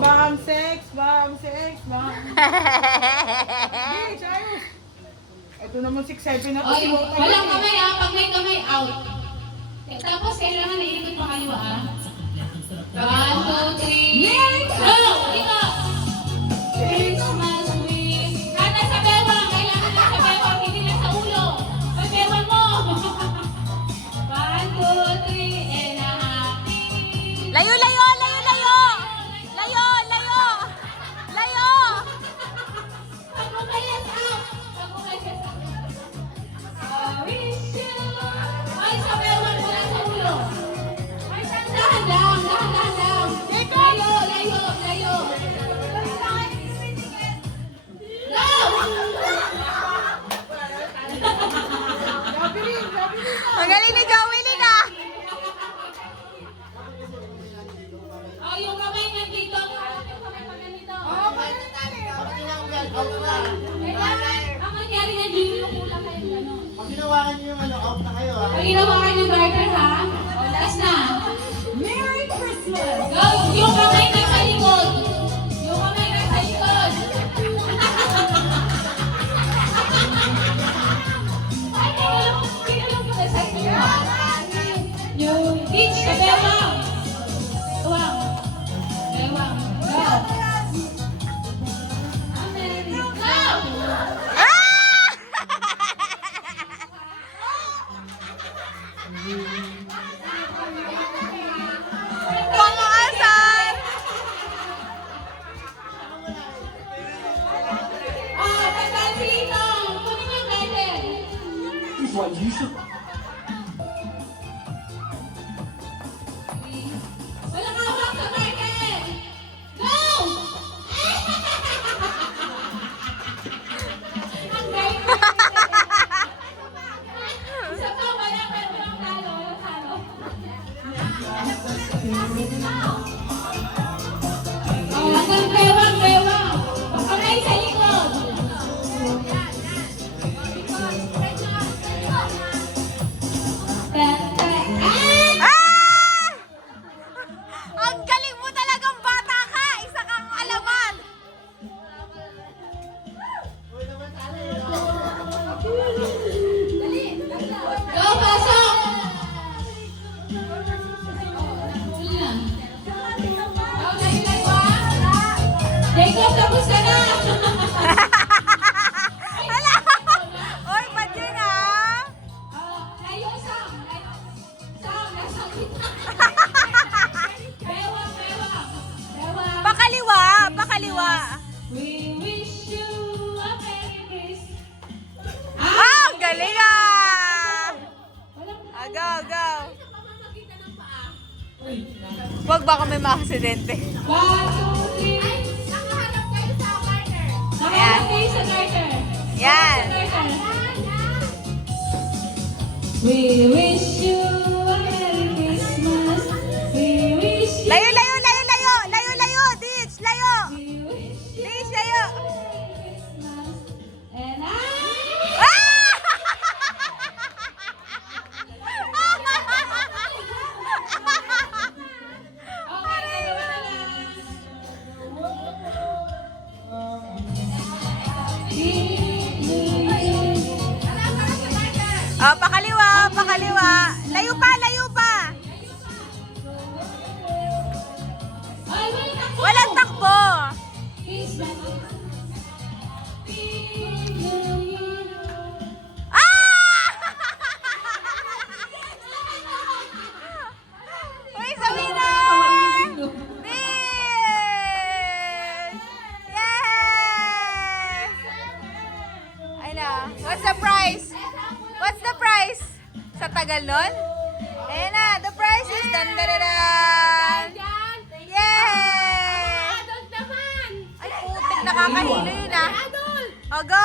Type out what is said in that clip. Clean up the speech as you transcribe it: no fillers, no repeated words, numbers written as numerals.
Bam sex, bam sex, bam. Yes, ayos. Ito naman 6-7 na to. Oy, walang kamay ah. Pag may kamay, out. Tapos kailangan iikot pa kaliwa ah. 1, 2, 3. Go! Ito! Christmas wish. Nasa bewang. Kailangan nasa bewang. Hindi na sa ulo. May bewang mo. 1, 2, 3. And a happy. Layo, layo, layo, layo! Layo, layo! Layo! Pag umayas out. Pag umayas out. Wish you. Ay, sa bewang mo na sa ulo. Ay, dahan lang. Dahan lang. Layo, layo, layo. Go! Ang galing ni Joey Lina! Oh, yung kamay nandito. Yung kamay pa ganito. Ang nangyari na dito yung kulang kayo gano'n. Pag ginawakan niyo yung out na kayo ha. Pag ginawa ka ng garter ha. O, last na. Merry Christmas! Go! Yung kamay nasa likod. Yung kamay nasa likod. Ay, kinulong ko na sa inyo. Yung beach sa bewang. Bewang. Bewang. Go! Amen. Go! Pang-asar! Ah, tagal-sino! Kunin yung garter. Walang hawak sa garter! Go! Ang galing mo. Isa pa, walang talo, walang talo. Oh, hanggang bewang, bewang. Pagkamay sa likod. Ah! Ah! Ang galing mo talagang bata ka! Isa kang alaman! Go, pasok! Huli na. Oh, layo-layo ah. Jacob, tapos ka na! Hala! Oy, ba't yun ah? Layo, Sam. Sam, nasa gitna. Bewang, bewang. Bewang. Pakaliwa! Pakaliwa! We wish you a Merry Christmas. Ah! Ang galing ah! Walang Ah, go, go! pamamagitan ng paa. Huwag baka may ma-aksidente. 1, 2, 3. Ay, nakaharap kayo sa garter. Nakaharap kayo sa garter. Yan! We wish you a Merry Christmas. We wish you. Layo, layo, layo, layo! Layo, layo! Ditch! Layo! We wish you Ditch, layo! a Merry Christmas. And I. Ah! Okay, dalawa na lang. Oh, pakaliwa, pakaliwa. Layo pa, layo pa. Ay, takbo. Walang takbo. Ah! Uy, Sabina! This! Yes! Ay na. What's the price? What's the price? Sa tagal nun? Ayan na. The price is dan-dan-dan! Yay! Adult naman. Ay, putik. Nakakahilo yun ah. Adult. Oh, go!